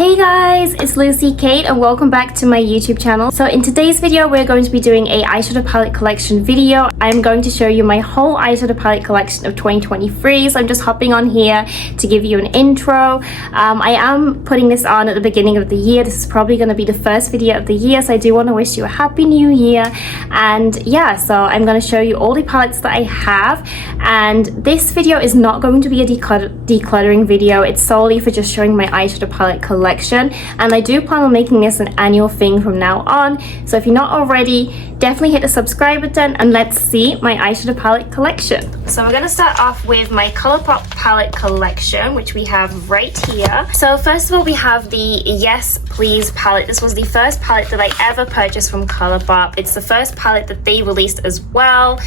Hey guys, it's Lucy Kate and welcome back to my YouTube channel. So in today's video, we're going to be doing a eyeshadow palette collection video. I'm going to show you my whole eyeshadow palette collection of 2023. So I'm just hopping on here to give you an intro. I am putting this on at the beginning of the year. This is probably going to be the first video of the year. So I do want to wish you a happy new year. And yeah, so I'm going to show you all the palettes that I have. And this video is not going to be a decluttering video. It's solely for just showing my eyeshadow palette collection. And I do plan on making this an annual thing from now on. So if you're not already, definitely hit the subscribe button and let's see my eyeshadow palette collection. So we're going to start off with my ColourPop palette collection, which we have right here. So first of all, we have the Yes Please palette. This was the first palette that I ever purchased from ColourPop. It's the first palette that they released as well.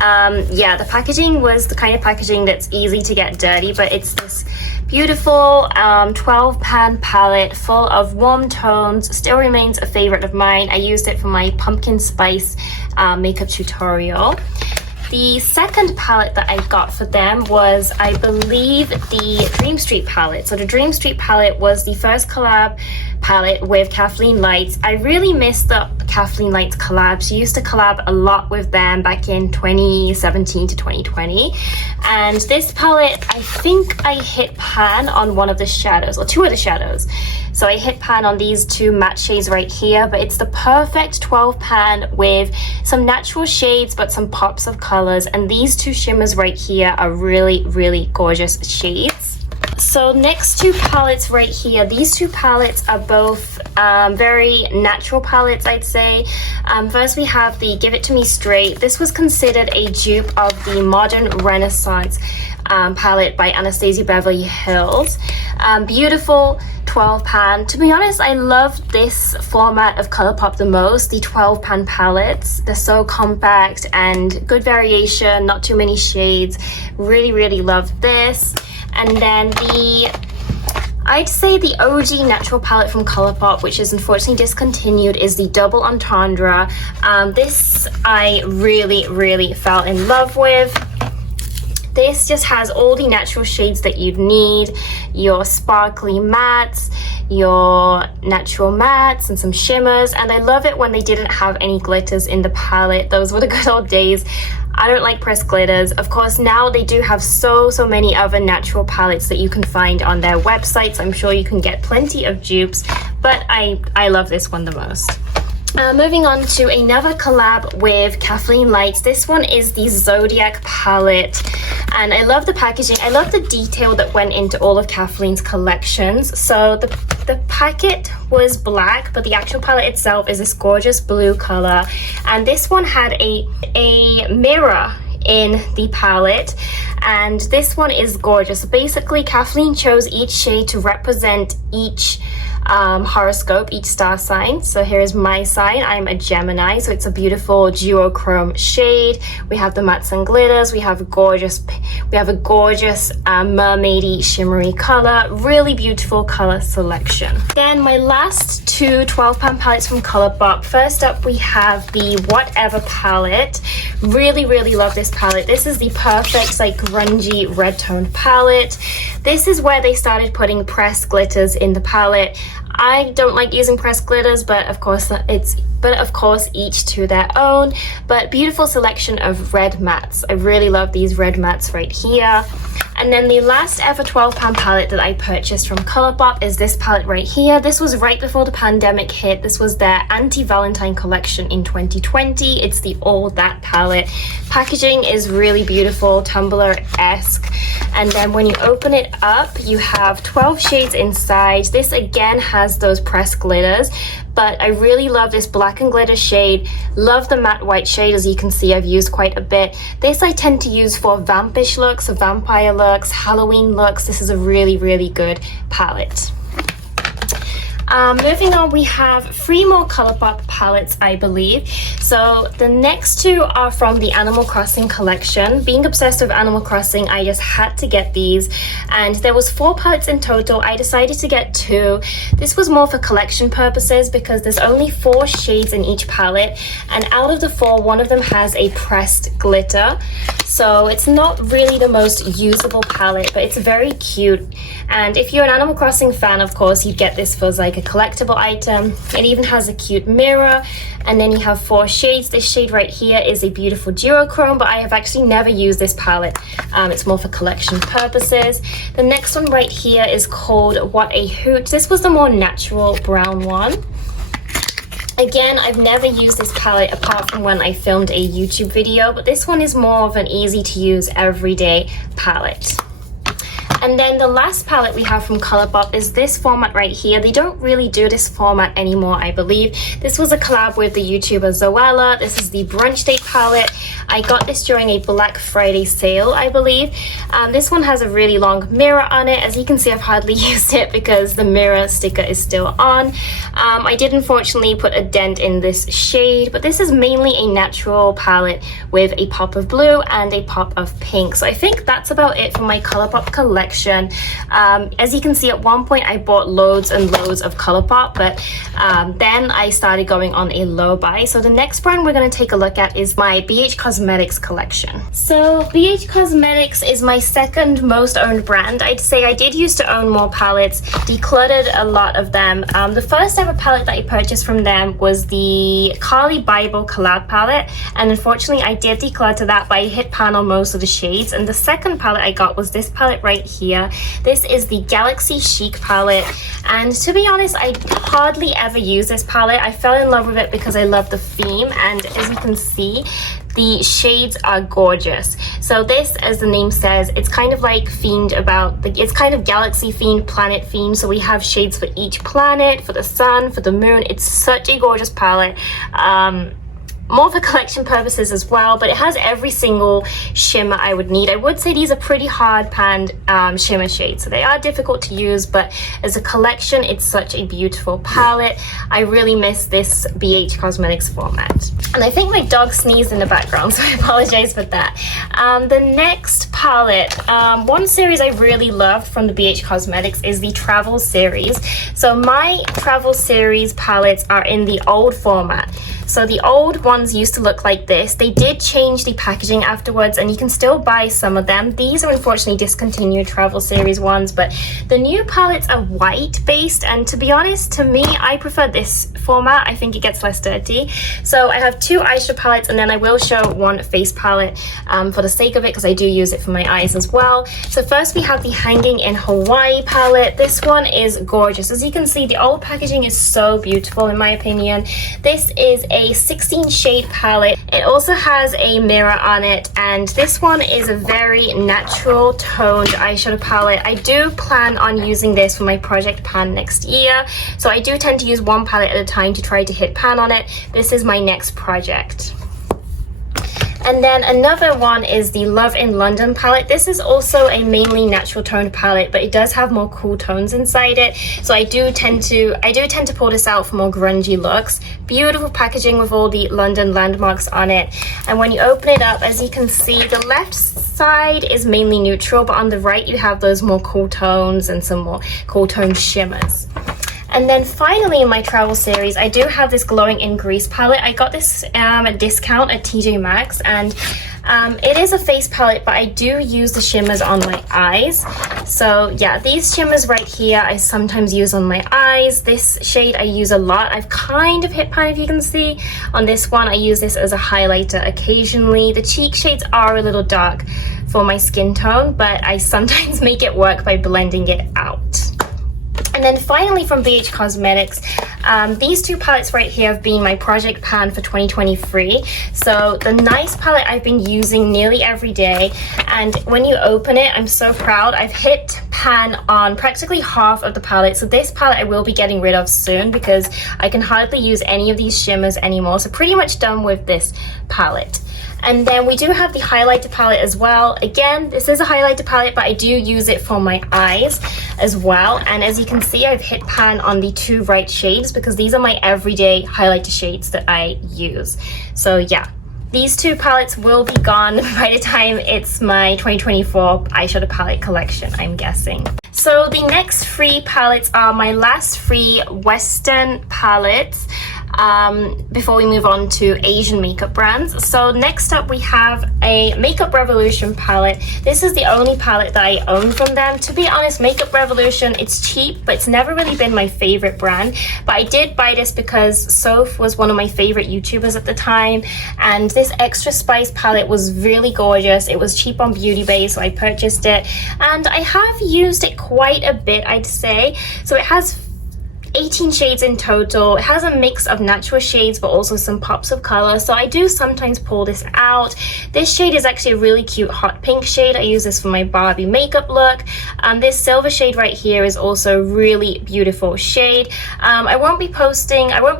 Yeah, the packaging was the kind of packaging that's easy to get dirty, but it's this beautiful 12 pan palette full of warm tones. Still remains a favorite of mine. I used it for my pumpkin spice makeup tutorial. The second palette that I got for them was, I believe, the Dream Street palette. So the Dream Street palette was the first collab palette with Kathleen Lights. I really miss the Kathleen Lights collab. She used to collab a lot with them back in 2017 to 2020. And this palette, I think I hit pan on one of the shadows, or two of the shadows. So I hit pan on these two matte shades right here, but it's the perfect 12 pan with some natural shades but some pops of colors, and these two shimmers right here are really, really gorgeous shades. So next two palettes right here, these two palettes are both very natural palettes, I'd say. First we have the Give It To Me Straight. This was considered a dupe of the Modern Renaissance palette by Anastasia Beverly Hills. Beautiful 12 pan. To be honest, I love this format of ColourPop the most, the 12 pan palettes. They're so compact and good variation, not too many shades. Really, really love this. And then I'd say the OG natural palette from ColourPop, which is unfortunately discontinued, is the Double Entendre. This I really, really fell in love with. This just has all the natural shades that you'd need, your sparkly mattes, your natural mattes, and some shimmers. And I love it when they didn't have any glitters in the palette. Those were the good old days. I don't like pressed glitters. Of course, now they do have so many other natural palettes that you can find on their websites. I'm sure you can get plenty of dupes, but I love this one the most. Moving on to another collab with Kathleen Lights. This one is the Zodiac palette, and I love the packaging. I love the detail that went into all of Kathleen's collections. So the packet was black, but the actual palette itself is this gorgeous blue color, and this one had a mirror in the palette, and this one is gorgeous. Basically, Kathleen chose each shade to represent each horoscope, each star sign. So here is my sign. I'm a Gemini, so it's a beautiful duochrome shade. We have the mattes and glitters. We have a gorgeous mermaidy shimmery color. Really beautiful color selection. Then my last two 12 pan palettes from ColourPop. First up, we have the Whatever palette. Really, really love this palette. This is the perfect like grungy red toned palette. This is where they started putting pressed glitters in the palette. I don't like using pressed glitters, but of course each to their own. But beautiful selection of red mattes. I really love these red mattes right here. And then the last ever 12 pan palette that I purchased from ColourPop is this palette right here. This was right before the pandemic hit. This was their anti-Valentine collection in 2020. It's the All That palette. Packaging is really beautiful, Tumblr-esque. And then when you open it up, you have 12 shades inside. This again has those pressed glitters, but I really love this black and glitter shade. Love the matte white shade. As you can see, I've used quite a bit. This I tend to use for vampish looks, vampire looks, Halloween looks. This is a really, really good palette. Moving on, we have 3 more ColourPop palettes, I believe. So So the next two are from the Animal Crossing collection. Being obsessed with Animal Crossing, I just had to get these, and there was 4 palettes in total. I decided to get 2. This was more for collection purposes because there's only 4 shades in each palette, and out of the 4, one of them has a pressed glitter. So it's not really the most usable palette, but it's very cute. And if you're an Animal Crossing fan, of course, you'd get this for like a collectible item. It even has a cute mirror, and then you have 4 shades. This shade right here is a beautiful duochrome, but I have actually never used this palette. It's more for collection purposes. The next one right here is called What a Hoot. This was the more natural brown one. Again, I've never used this palette apart from when I filmed a YouTube video, but this one is more of an easy to use everyday palette. And then the last palette we have from Colourpop is this format right here. They don't really do this format anymore, I believe. This was a collab with the YouTuber Zoella. This is the Brunch Date palette. I got this during a Black Friday sale, I believe. This one has a really long mirror on it. As you can see, I've hardly used it because the mirror sticker is still on. I did unfortunately put a dent in this shade, but this is mainly a natural palette with a pop of blue and a pop of pink. So I think that's about it for my Colourpop collection. As you can see, at one point I bought loads and loads of Colourpop, but then I started going on a low buy. So the next brand we're going to take a look at is my BH Cosmetics collection. So BH Cosmetics is my second most owned brand. I'd say I did used to own more palettes, decluttered a lot of them. The first ever palette that I purchased from them was the Carly Bible collab palette, and unfortunately I did declutter that, but I hit pan on most of the shades. And the second palette I got was this palette right here. This is the Galaxy Chic palette, and to be honest, I hardly ever use this palette. I fell in love with it because I love the theme, and as you can see, the shades are gorgeous. So this, as the name says, it's kind of like themed about, it's kind of galaxy themed, planet themed. So we have shades for each planet, for the sun, for the moon. It's such a gorgeous palette. More for collection purposes as well, but it has every single shimmer I would need. I would say these are pretty hard panned shimmer shades, so they are difficult to use, but as a collection, it's such a beautiful palette. I really miss this BH Cosmetics format. And I think my dog sneezed in the background, so I apologize for that. The next palette, one series I really loved from the BH Cosmetics is the Travel series. So my Travel series palettes are in the old format. So the old ones used to look like this. They did change the packaging afterwards, and you can still buy some of them. These are unfortunately discontinued Travel series ones, but the new palettes are white based, and to be honest, to me, I prefer this format. I think it gets less dirty. So I have 2 eyeshadow palettes, and then I will show one face palette for the sake of it, because I do use it for my eyes as well. So first we have the Hanging in Hawaii palette. This one is gorgeous. As you can see, the old packaging is so beautiful in my opinion. This is a 16 shade palette. It also has a mirror on it, and this one is a very natural toned eyeshadow palette. I do plan on using this for my project pan next year, so I do tend to use one palette at a time to try to hit pan on it. This is my next project. And then another one is the Love in London palette. This is also a mainly natural toned palette, but it does have more cool tones inside it. So I do tend to pull this out for more grungy looks. Beautiful packaging with all the London landmarks on it. And when you open it up, as you can see, the left side is mainly neutral, but on the right you have those more cool tones and some more cool toned shimmers. And then finally in my Travel series, I do have this Glowing in Grease palette. I got this at discount at TJ Maxx, and it is a face palette, but I do use the shimmers on my eyes. So yeah, these shimmers right here I sometimes use on my eyes. This shade I use a lot. I've kind of hit pan, if you can see. On this one, I use this as a highlighter occasionally. The cheek shades are a little dark for my skin tone, but I sometimes make it work by blending it out. And then finally from BH Cosmetics, these 2 palettes right here have been my project pan for 2023. So the Nice palette I've been using nearly every day, and when you open it, I'm so proud. I've hit pan on practically half of the palette. So this palette I will be getting rid of soon because I can hardly use any of these shimmers anymore. So pretty much done with this palette. And then we do have the highlighter palette as well. Again, this is a highlighter palette, but I do use it for my eyes as well. And as you can see, I've hit pan on the 2 right shades because these are my everyday highlighter shades that I use. So yeah, these 2 palettes will be gone by the time it's my 2024 eyeshadow palette collection, I'm guessing. So the next 3 palettes are my last 3 Western palettes before we move on to Asian makeup brands. So next up we have a Makeup Revolution palette. This is the only palette that I own from them. To be honest, Makeup Revolution, it's cheap, but it's never really been my favorite brand. But I did buy this because Soph was one of my favorite YouTubers at the time, and this Extra Spice palette was really gorgeous. It was cheap on Beauty Bay, so I purchased it, and I have used it quite a bit, I'd say. So it has 18 shades in total. It has a mix of natural shades but also some pops of color, so I do sometimes pull this out. This shade is actually a really cute hot pink shade. I use this for my Barbie makeup look. This silver shade right here is also a really beautiful shade. I won't be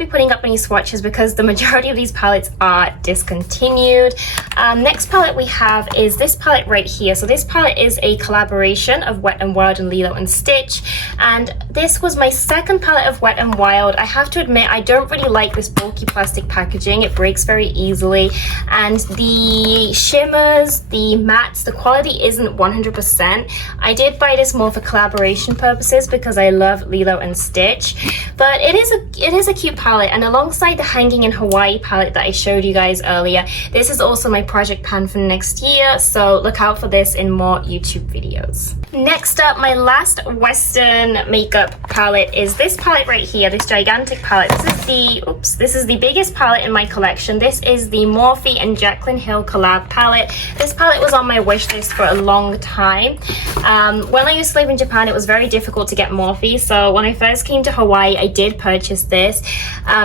putting up any swatches because the majority of these palettes are discontinued. Next palette we have is this palette right here. So this palette is a collaboration of Wet n Wild and Lilo and Stitch, and this was my second palette of Wet n Wild. I have to admit, I don't really like this bulky plastic packaging. It breaks very easily, and the shimmers, the mattes, the quality isn't 100%. I did buy this more for collaboration purposes because I love Lilo and Stitch, but it is a cute palette. And alongside the Hanging in Hawaii palette that I showed you guys earlier, this is also my project pan for next year, so look out for this in more YouTube videos. Next up, my last Western makeup palette is this palette right here, this gigantic palette. This is the biggest palette in my collection. This is the Morphe and Jaclyn Hill collab palette. This palette was on my wish list for a long time. When I used to live in Japan, it was very difficult to get Morphe, so when I first came to Hawaii, I did purchase this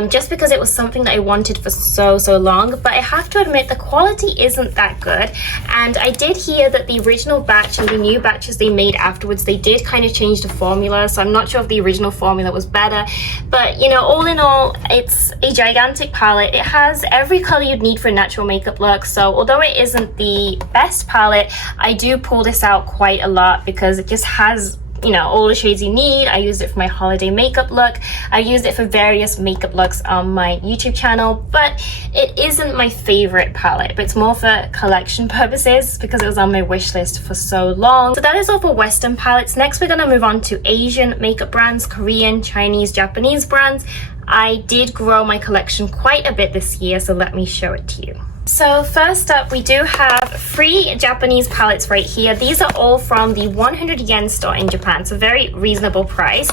just because it was something that I wanted for so long. But I have to admit, the quality isn't that good, and I did hear that the original batch and the new batches they made afterwards, they did kind of change the formula, so I'm not sure if the original formula was better. But you know, all in all, it's a gigantic palette. It has every color you'd need for a natural makeup look, so although it isn't the best palette, I do pull this out quite a lot because it just has, you know, all the shades you need. I used it for my holiday makeup look. I used it for various makeup looks on my YouTube channel, but it isn't my favorite palette, but it's more for collection purposes because it was on my wish list for so long. So that is all for Western palettes. Next, we're gonna move on to Asian makeup brands, Korean, Chinese, Japanese brands. I did grow my collection quite a bit this year, so let me show it to you. So first up, we do have 3 Japanese palettes right here. These are all from the 100 yen store in Japan, so very reasonable price.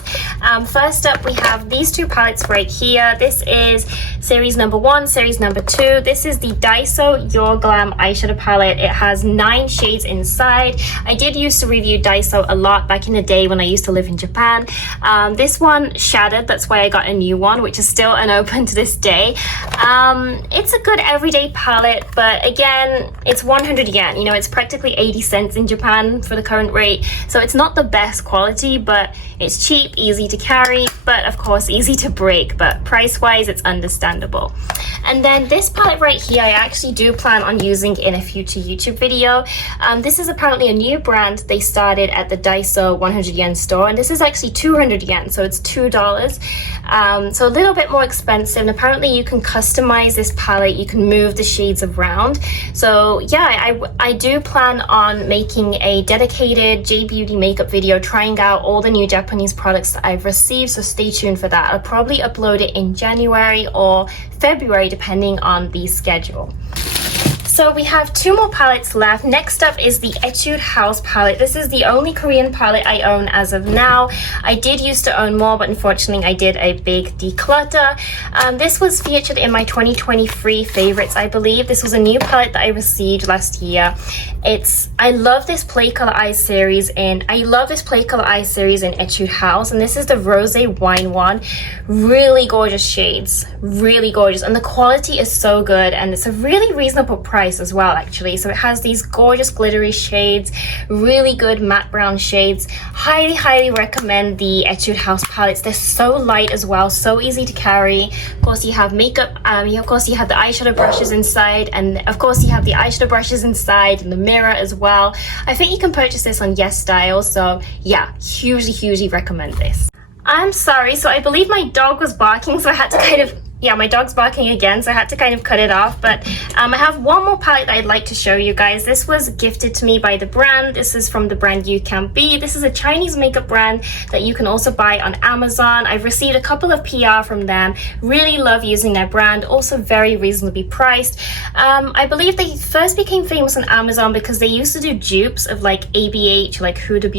First up, we have these 2 palettes right here. This is series number 1, series number 2. This is the Daiso Your Glam eyeshadow palette. It has 9 shades inside. I did used to review Daiso a lot back in the day when I used to live in Japan. This one shattered, that's why I got a new one, which is still unopened to this day. It's a good everyday palette, but again, it's 100 yen. You know, it's practically 80 cents in Japan for the current rate, so it's not the best quality, but it's cheap, easy to carry, but of course easy to break, but price wise it's understandable. And then this palette right here, I actually do plan on using in a future YouTube video. This is apparently a new brand they started at the Daiso 100 yen store, and this is actually 200 yen, so it's $2. So a little bit more expensive, and apparently you can customize this palette, you can move the shades around. So yeah, I do plan on making a dedicated J Beauty makeup video trying out all the new Japanese products that I've received, so stay tuned for that. I'll probably upload it in January or February depending on the schedule. So we have 2 more palettes left. Next up is the Etude House palette. This is the only Korean palette I own as of now. I did used to own more, but unfortunately I did a big declutter. This was featured in my 2023 favorites, I believe. This was a new palette that I received last year. I love this Play Color Eyes series in Etude House, and this is the Rose Wine one. Really gorgeous shades, really gorgeous, and the quality is so good, and it's a really reasonable price. price as well, actually. So it has these gorgeous glittery shades, really good matte brown shades. Highly recommend the Etude House palettes. They're so light as well, so easy to carry. Of course, you have makeup, of course you have the eyeshadow brushes inside, and of course you have the eyeshadow brushes inside and the mirror as well. I think you can purchase this on Yes Style, so yeah, hugely recommend this. I'm sorry, so I believe my dog was barking, so I had to kind of, yeah, my dog's barking again, so I had to kind of cut it off. But I have one more palette that I'd like to show you guys. This was gifted to me by the brand. This is from the brand You Can Be. This is a Chinese makeup brand that you can also buy on Amazon. I've received a couple of PR from them. Really love using their brand. Also very reasonably priced. I believe they first became famous on Amazon because they used to do dupes of like ABH, like Huda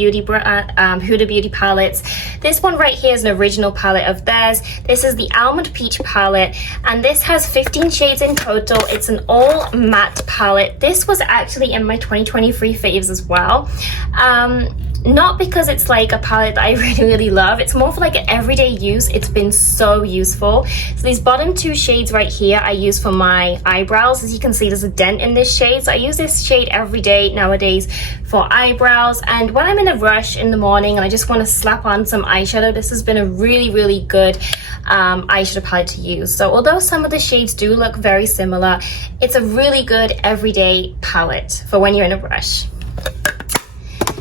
Beauty palettes. This one right here is an original palette of theirs. This is the Almond Peach palette, and this has 15 shades in total. It's an all matte palette. This was actually in my 2023 faves as well. Not because it's like a palette that I really love. It's more for like an everyday use. It's been so useful. So these bottom two shades right here I use for my eyebrows. As you can see, there's a dent in this shade, so I use this shade every day nowadays for eyebrows. And when I'm in a rush in the morning and I just want to slap on some eyeshadow, this has been a really good eyeshadow palette to use. So although some of the shades do look very similar, it's a really good everyday palette for when you're in a rush.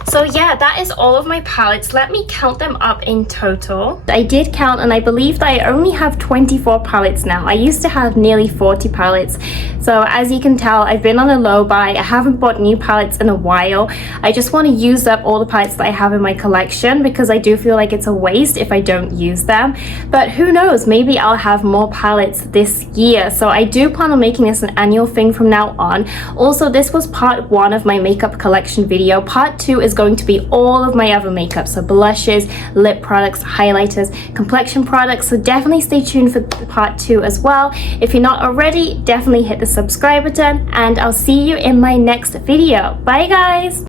So yeah, that is all of my palettes. Let me count them up in total. I did count, and I believe that I only have 24 palettes now. I used to have nearly 40 palettes. So as you can tell, I've been on a low buy. I haven't bought new palettes in a while. I just want to use up all the palettes that I have in my collection because I do feel like it's a waste if I don't use them. But who knows, maybe I'll have more palettes this year. So I do plan on making this an annual thing from now on. Also, this was part 1 of my makeup collection video. Part 2 is going to be all of my other makeup, so blushes, lip products, highlighters, complexion products. So definitely stay tuned for part 2 as well. If you're not already, definitely hit the subscribe button, and I'll see you in my next video. Bye guys.